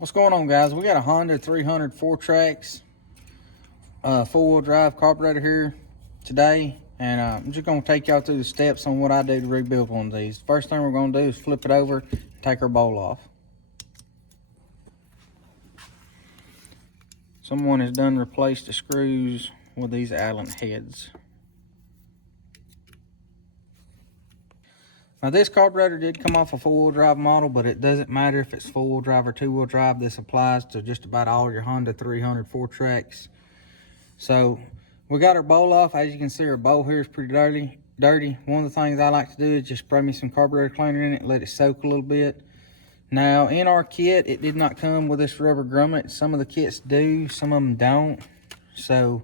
What's going on, guys? We got a Honda 300 Fourtrax four-wheel drive carburetor here today, and I'm just going to take y'all through the steps on what I do to rebuild one of these. First thing we're going to do is flip it over and take our bowl off. Someone has done replaced the screws with these Allen heads. Now, this carburetor did come off a four-wheel drive model, but it doesn't matter if it's four-wheel drive or two-wheel drive. This applies to just about all your Honda 300 Fourtrax. So we got our bowl off. As you can see, our bowl here is pretty dirty. One of the things I like to do is just spray me some carburetor cleaner in it, let it soak a little bit. Now, in our kit, it did not come with this rubber grommet. Some of the kits do, some of them don't. So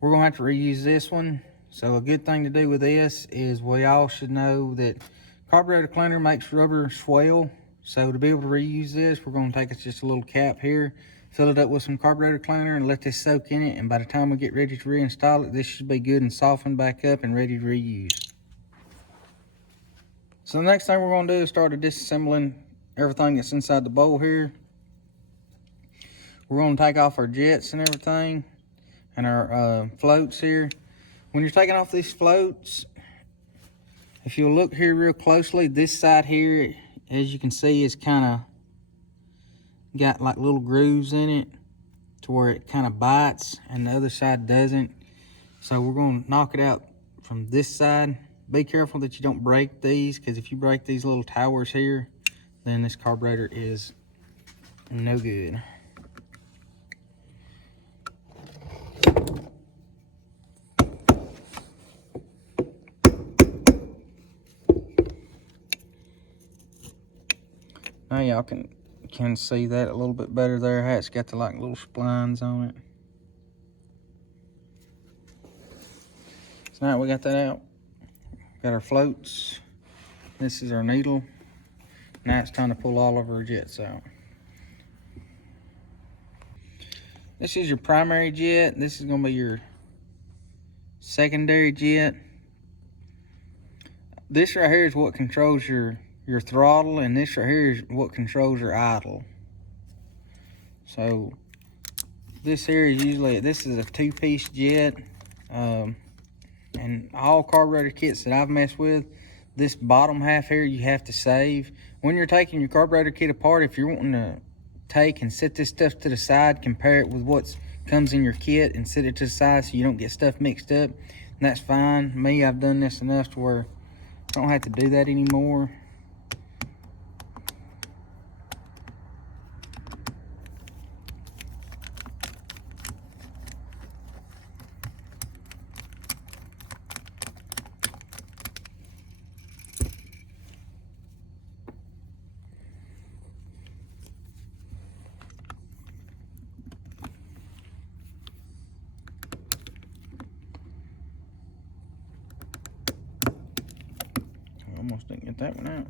we're gonna have to reuse this one. So a good thing to do with this is we all should know that carburetor cleaner makes rubber swell. So to be able to reuse this, we're going to take us just a little cap here, fill it up with some carburetor cleaner, and let this soak in it. And by the time we get ready to reinstall it, this should be good and softened back up and ready to reuse. So the next thing we're going to do is start disassembling everything that's inside the bowl here. We're going to take off our jets and everything, and our floats here. When you're taking off these floats, if you'll look here real closely, this side here, as you can see, is kind of got like little grooves in it to where it kind of bites, and the other side doesn't. So we're going to knock it out from this side. Be careful that you don't break these, because if you break these little towers here, then this carburetor is no good. Now y'all can see that a little bit better there, how it's got the like little splines on it. So now we got that out. Got our floats. This is our needle. Now it's time to pull all of our jets out. This is your primary jet. This is gonna be your secondary jet. This right here is what controls your throttle, and this right here is what controls your idle. So this here is usually, this is a two-piece jet, and all carburetor kits that I've messed with, this bottom half here you have to save. When you're taking your carburetor kit apart, if you're wanting to take and set this stuff to the side, compare it with what comes in your kit and set it to the side so you don't get stuff mixed up, and that's fine. Me, I've done this enough to where I don't have to do that anymore. Almost didn't get that one out.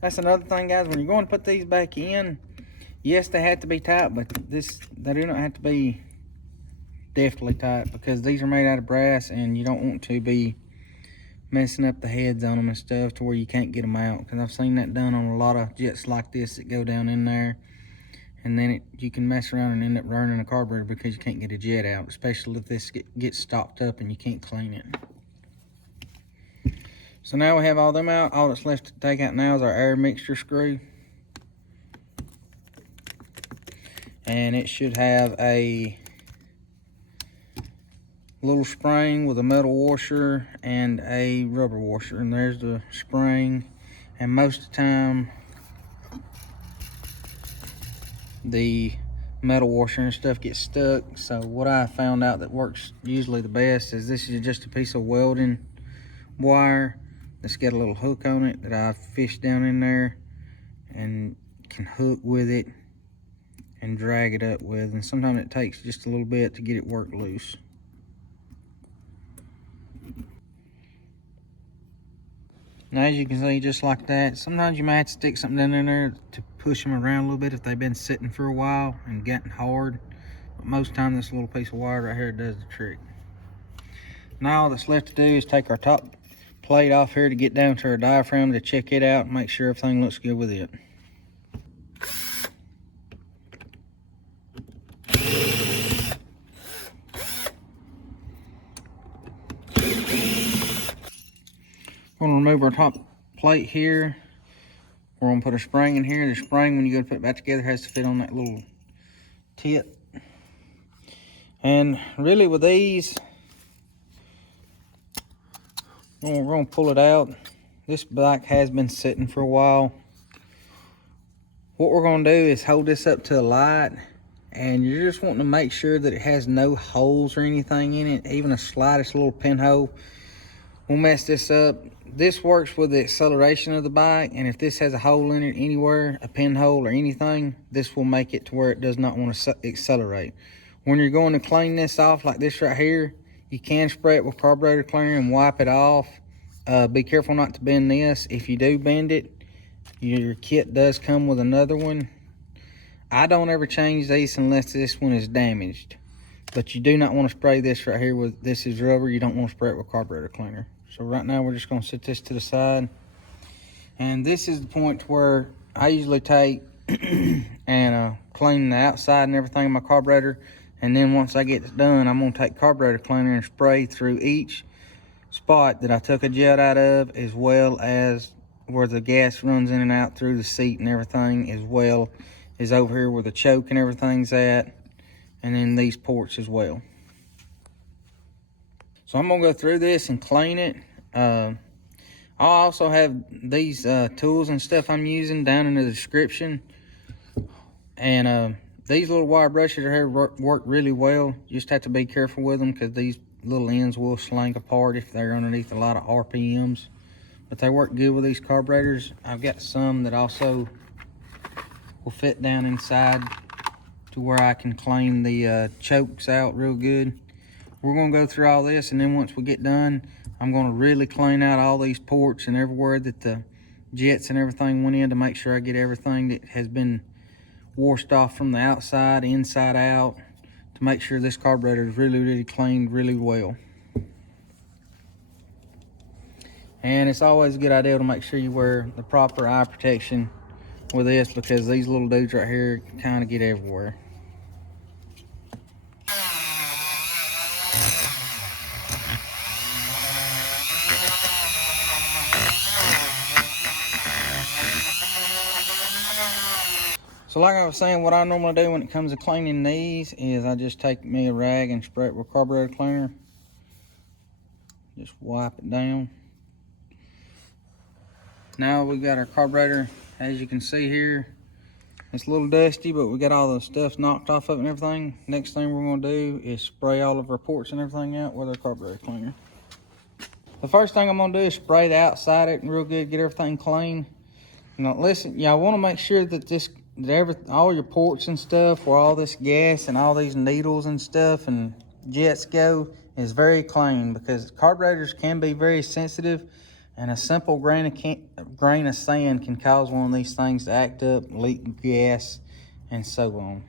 That's another thing, guys. When you're going to put these back in, yes, they have to be tight, but they do not have to be deftly tight, because these are made out of brass, and you don't want to be messing up the heads on them and stuff to where you can't get them out. Because I've seen that done on a lot of jets like this that go down in there, and then you can mess around and end up burning a carburetor because you can't get a jet out, especially if this gets stopped up and you can't clean it. So now we have all them out. All that's left to take out now is our air mixture screw. And it should have a little spring with a metal washer and a rubber washer. And there's the spring. And most of the time, the metal washer and stuff gets stuck. So what I found out that works usually the best is this is just a piece of welding wire that's got a little hook on it that I fished down in there and can hook with it and drag it up with. And sometimes it takes just a little bit to get it worked loose. Now, as you can see, just like that, sometimes you might have to stick something down in there to push them around a little bit if they've been sitting for a while and getting hard. But most of the time, this little piece of wire right here does the trick. Now all that's left to do is take our top plate off here to get down to our diaphragm to check it out and make sure everything looks good with it. We're gonna remove our top plate here. We're gonna put a spring in here. The spring, when you go to put it back together, has to fit on that little tip. And really with these, we're gonna pull it out. This bike has been sitting for a while. What we're gonna do is hold this up to the light, and you're just wanting to make sure that it has no holes or anything in it, even a slightest little pinhole will mess this up. This works with the acceleration of the bike, and if this has a hole in it anywhere, a pinhole or anything, this will make it to where it does not want to accelerate. When you're going to clean this off like this right here, you can spray it with carburetor cleaner and wipe it off. Be careful not to bend this. If you do bend it, your kit does come with another one. I don't ever change these unless this one is damaged. But you do not want to spray this right here with, this is rubber, you don't want to spray it with carburetor cleaner. So right now we're just going to set this to the side. And this is the point where I usually take and clean the outside and everything of my carburetor. And then once I get it done, I'm going to take carburetor cleaner and spray through each spot that I took a jet out of, as well as where the gas runs in and out through the seat and everything, as well as over here where the choke and everything's at, and then these ports as well. So I'm gonna go through this and clean it. I'll also have these tools and stuff I'm using down in the description. And these little wire brushes are here work really well. You just have to be careful with them because these little ends will slank apart if they're underneath a lot of RPMs. But they work good with these carburetors. I've got some that also will fit down inside to where I can clean the chokes out real good. We're gonna go through all this, and then once we get done, I'm gonna really clean out all these ports and everywhere that the jets and everything went in, to make sure I get everything that has been washed off from the outside, inside out, to make sure this carburetor is really cleaned really well. And it's always a good idea to make sure you wear the proper eye protection with this, because these little dudes right here kind of get everywhere. So like I was saying, what I normally do when it comes to cleaning these is I just take me a rag and spray it with carburetor cleaner. Just wipe it down. Now we got our carburetor, as you can see here. It's a little dusty, but we got all the stuff knocked off of it and everything. Next thing we're gonna do is spray all of our ports and everything out with our carburetor cleaner. The first thing I'm gonna do is spray the outside of it real good, get everything clean. Now listen, y'all wanna make sure that all your ports and stuff, where all this gas and all these needles and stuff and jets go, is very clean, because carburetors can be very sensitive, and a simple grain of sand can cause one of these things to act up, leak gas, and so on.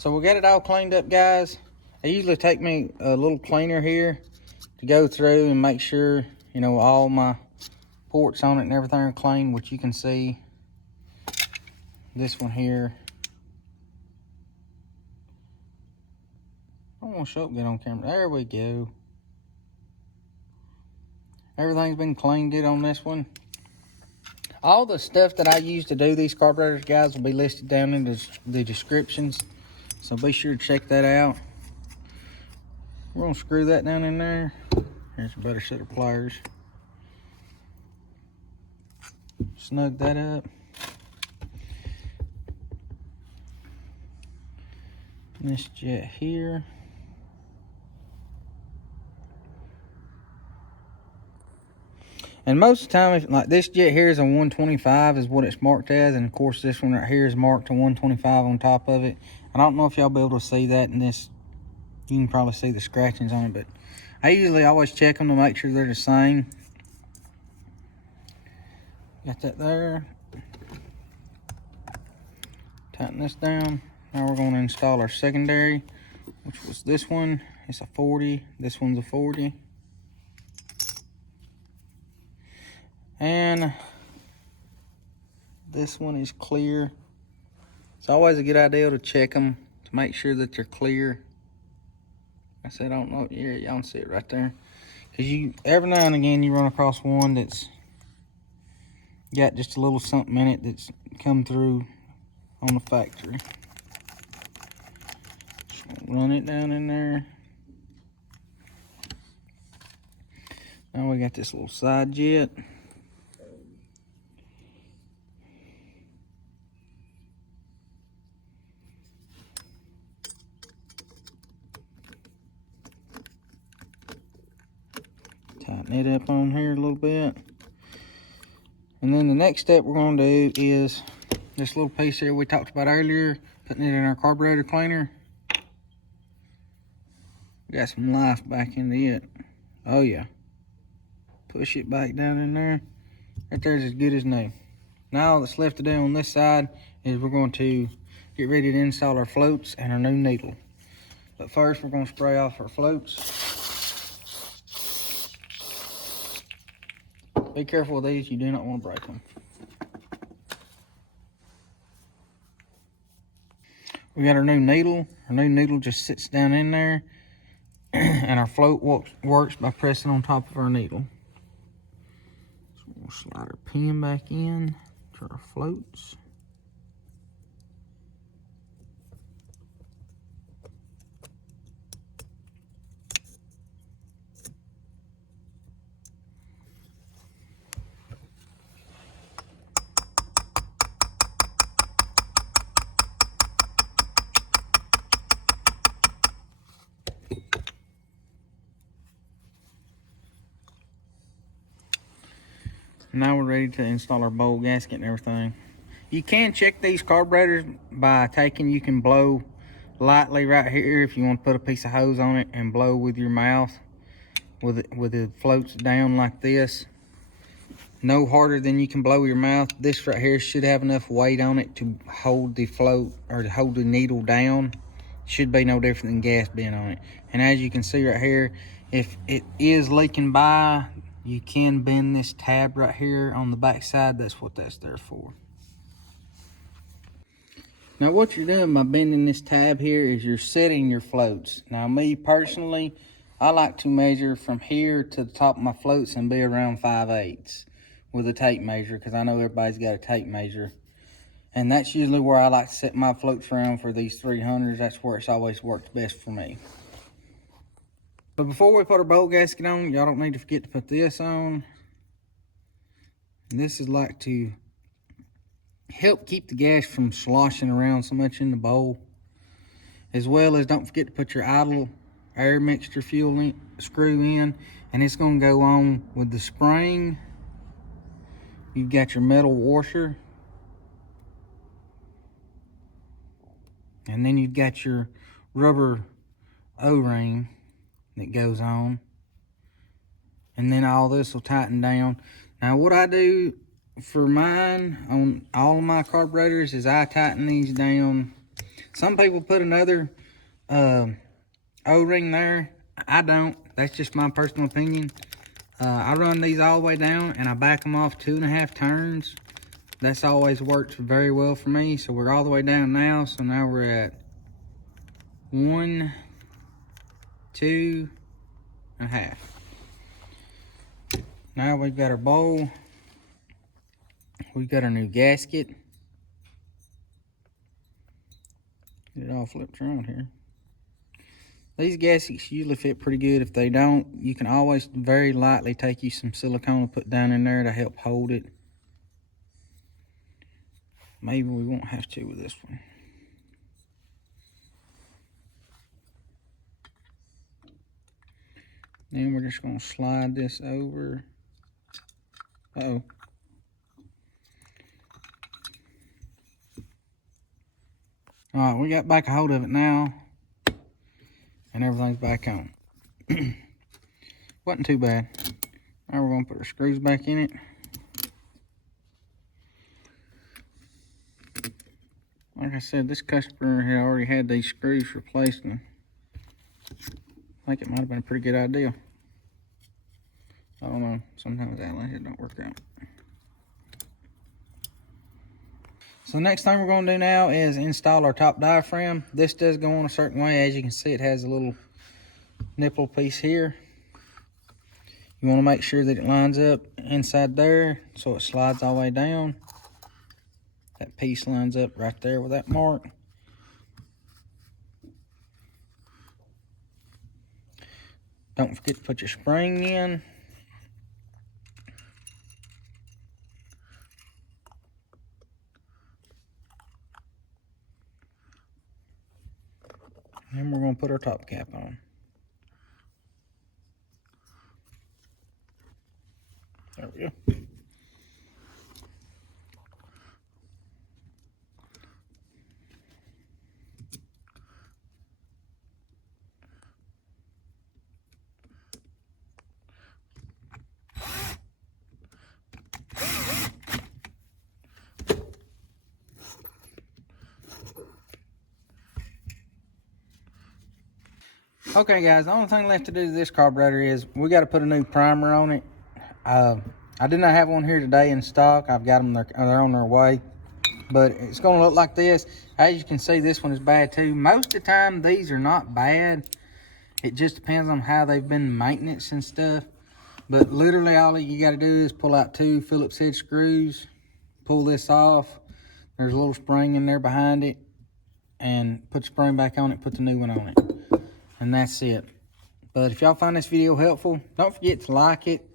So we got it all cleaned up, guys. I usually take me a little cleaner here to go through and make sure, you know, all my ports on it and everything are clean, which you can see this one here. I don't want to show up good on camera. There we go. Everything's been cleaned good on this one. All the stuff that I use to do these carburetors, guys, will be listed down in the descriptions. So be sure to check that out. We're gonna screw that down in there. Here's a better set of pliers. snug that up. And this jet here. And most of the time, if, like this jet here is a 125 is what it's marked as. And of course this one right here is marked to 125 on top of it. I don't know if y'all be able to see that in this. You can probably see the scratchings on it, but I usually always check them to make sure they're the same. Got that there. Tighten this down. Now we're going to install our secondary, which was this one. It's a 40. This one's a 40. And this one is clear. It's always a good idea to check them to make sure that they're clear. I said, I don't know. Yeah, y'all can see it right there. Because you, every now and again, you run across one that's got just a little something in it that's come through on the factory. Just run it down in there. Now we got this little side jet. Tighten it up on here a little bit. And then the next step we're going to do is this little piece here we talked about earlier, putting it in our carburetor cleaner. Got some life back into it. Oh yeah. Push it back down in there. Right there's as good as new. Now all that's left to do on this side is we're going to get ready to install our floats and our new needle. But first we're going to spray off our floats. Be careful with these, you do not want to break them. We got our new needle. Our new needle just sits down in there, and our float works by pressing on top of our needle. So we'll slide our pin back in to our floats. Now we're ready to install our bowl gasket and everything. You can check these carburetors by you can blow lightly right here if you want to put a piece of hose on it and blow with your mouth with the floats down like this. No harder than you can blow your mouth. This right here should have enough weight on it to hold the float or to hold the needle down. Should be no different than gas being on it. And as you can see right here, if it is leaking by, you can bend this tab right here on the back side. That's what that's there for. Now what you're doing by bending this tab here is you're setting your floats. Now me personally, I like to measure from here to the top of my floats and be around 5/8 with a tape measure, because I know everybody's got a tape measure. And that's usually where I like to set my floats around for these 300s. That's where it's always worked best for me. But before we put our bowl gasket on, y'all don't need to forget to put this on. And this is like to help keep the gas from sloshing around so much in the bowl. As well as don't forget to put your idle air mixture fuel screw in. And it's going to go on with the spring. You've got your metal washer. And then you've got your rubber O-ring that goes on. And then all this will tighten down. Now what I do for mine on all of my carburetors is I tighten these down. Some people put another O-ring there. I don't. That's just my personal opinion. I run these all the way down and I back them off 2.5 turns. That's always worked very well for me. So we're all the way down now. So now we're at 1, 2.5. Now we've got our bowl. We've got our new gasket. Get it all flipped around here. These gaskets usually fit pretty good. If they don't, you can always very lightly take you some silicone and put down in there to help hold it. maybe we won't have to with this one. Then we're just gonna slide this over. Uh-oh. All right, we got back a hold of it now, and everything's back on. Wasn't too bad. Now we're gonna put our screws back in it. Like I said, this customer had already had these screws replaced, and I think it might have been a pretty good idea. I don't know, sometimes that like it don't work out. So next thing we're going to do now is install our top diaphragm. This does go on a certain way. As you can see, it has a little nipple piece here. You want to make sure that it lines up inside there so it slides all the way down. That piece lines up right there with that mark. Don't forget to put your spring in. And we're going to put our top cap on. There we go. Okay guys, the only thing left to do to this carburetor is we got to put a new primer on it. I did not have one here today in stock. I've got them, they're on their way. But it's going to look like this. As you can see, this one is bad too. Most of the time, these are not bad. It just depends on how they've been maintenance and stuff. But literally all you got to do is pull out 2 Phillips head screws, pull this off. There's a little spring in there behind it, and put the spring back on it, put the new one on it. And that's it. But if y'all find this video helpful, don't forget to like it.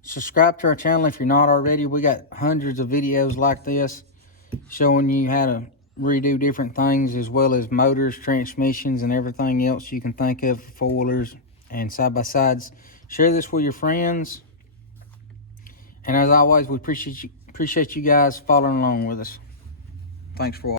Subscribe to our channel if you're not already. We got hundreds of videos like this showing you how to redo different things, as well as motors, transmissions, and everything else you can think of, four-wheelers and side-by-sides. Share this with your friends. And as always, we appreciate you guys following along with us. Thanks for watching.